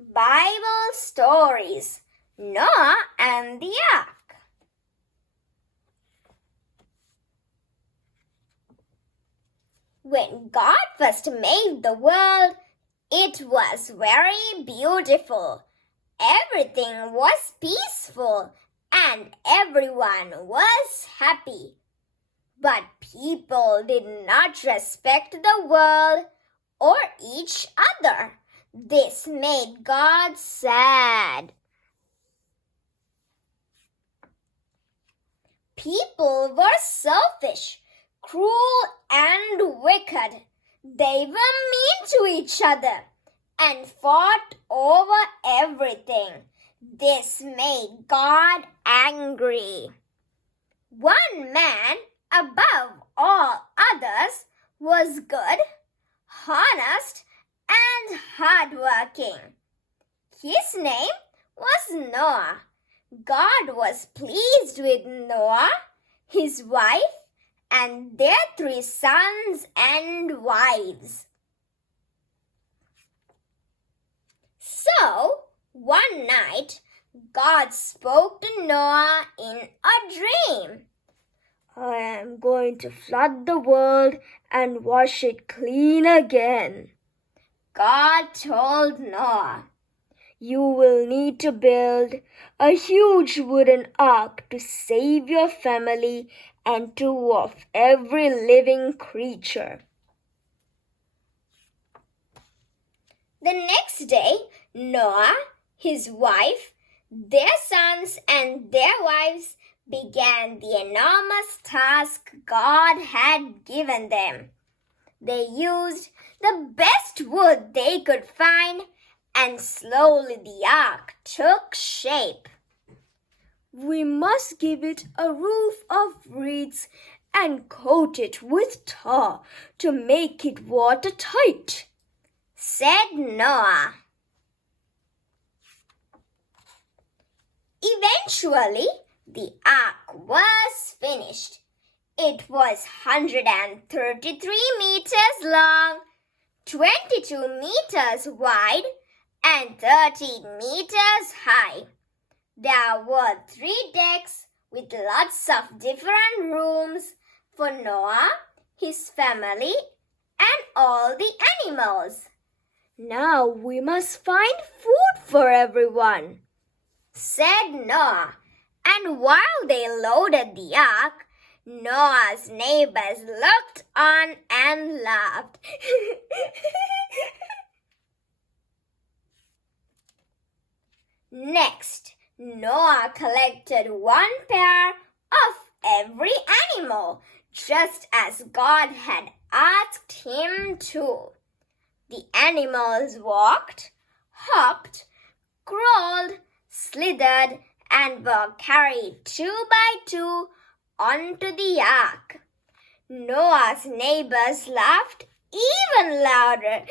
Bible Stories, Noah and the Ark. When God first made the world, it was very beautiful. Everything was peaceful and everyone was happy. But people did not respect the world or each other. This made God sad. People were selfish, cruel, and wicked. They were mean to each other and fought over everything. This made God angry. One man, above all others, was good, honest, and hardworking. His name was Noah. God was pleased with Noah, his wife, and their 3 sons and wives. So, one night, God spoke to Noah in a dream. I am going to flood the world and wash it clean again. God told Noah, You will need to build a huge wooden ark to save your family and 2 of every living creature. The next day, Noah, his wife, their sons, and their wives began the enormous task God had given them. They used the best wood they could find, and slowly the ark took shape. We must give it a roof of reeds and coat it with tar to make it watertight, said Noah. Eventually, the ark was finished. It was 133 meters long, 22 meters wide, and 30 meters high. There were 3 decks with lots of different rooms for Noah, his family, and all the animals. Now we must find food for everyone, said Noah. And while they loaded the ark, Noah's neighbors looked on and laughed. Next, Noah collected 1 pair of every animal, just as God had asked him to. The animals walked, hopped, crawled, slithered, and were carried 2 by 2 onto the ark. Noah's neighbors laughed even louder.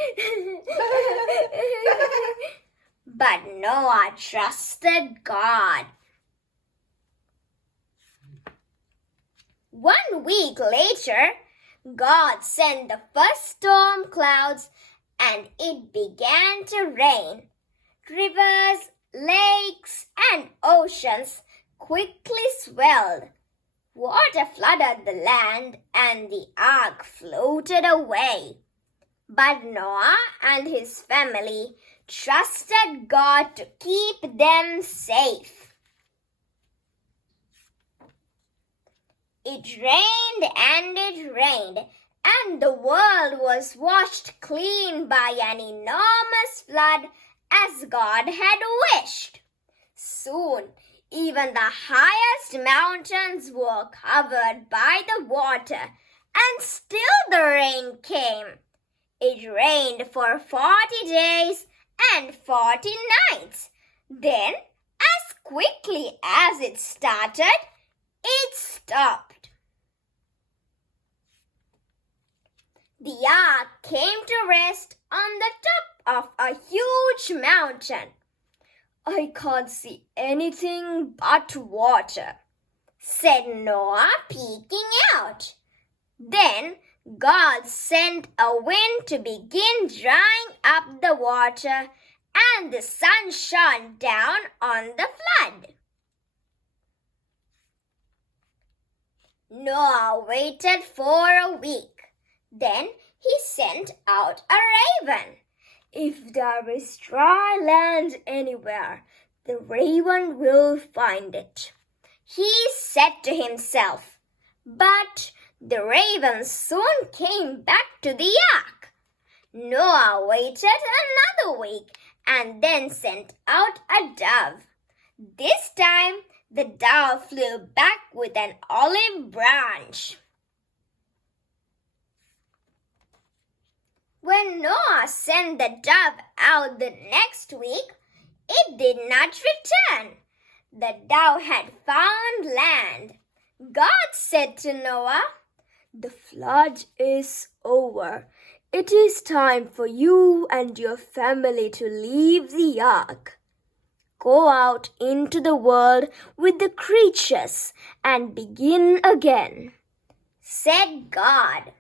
But Noah trusted God. 1 week later, God sent the first storm clouds and it began to rain. Rivers, lakes, and oceans quickly swelled. Water flooded the land and the ark floated away. But Noah and his family trusted God to keep them safe. It rained and it rained, and the world was washed clean by an enormous flood as God had wished. Soon, even the highest mountains were covered by the water, and still the rain came. It rained for 40 days and 40 nights. Then, as quickly as it started, it stopped. The ark came to rest on the top of a huge mountain. I can't see anything but water, said Noah, peeking out. Then God sent a wind to begin drying up the water, and the sun shone down on the flood. Noah waited for a week. Then he sent out a raven. If there is dry land anywhere, the raven will find it, he said to himself. But the raven soon came back to the ark. Noah waited another week and then sent out a dove. This time, the dove flew back with an olive branch. When Noah sent the dove out the next week, it did not return. The dove had found land. God said to Noah, "The flood is over. It is time for you and your family to leave the ark. Go out into the world with the creatures and begin again," said God.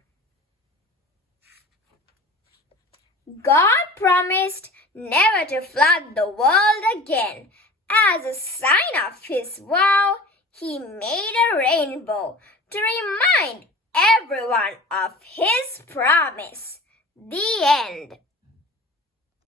God promised never to flood the world again. As a sign of his vow, he made a rainbow to remind everyone of his promise. The end.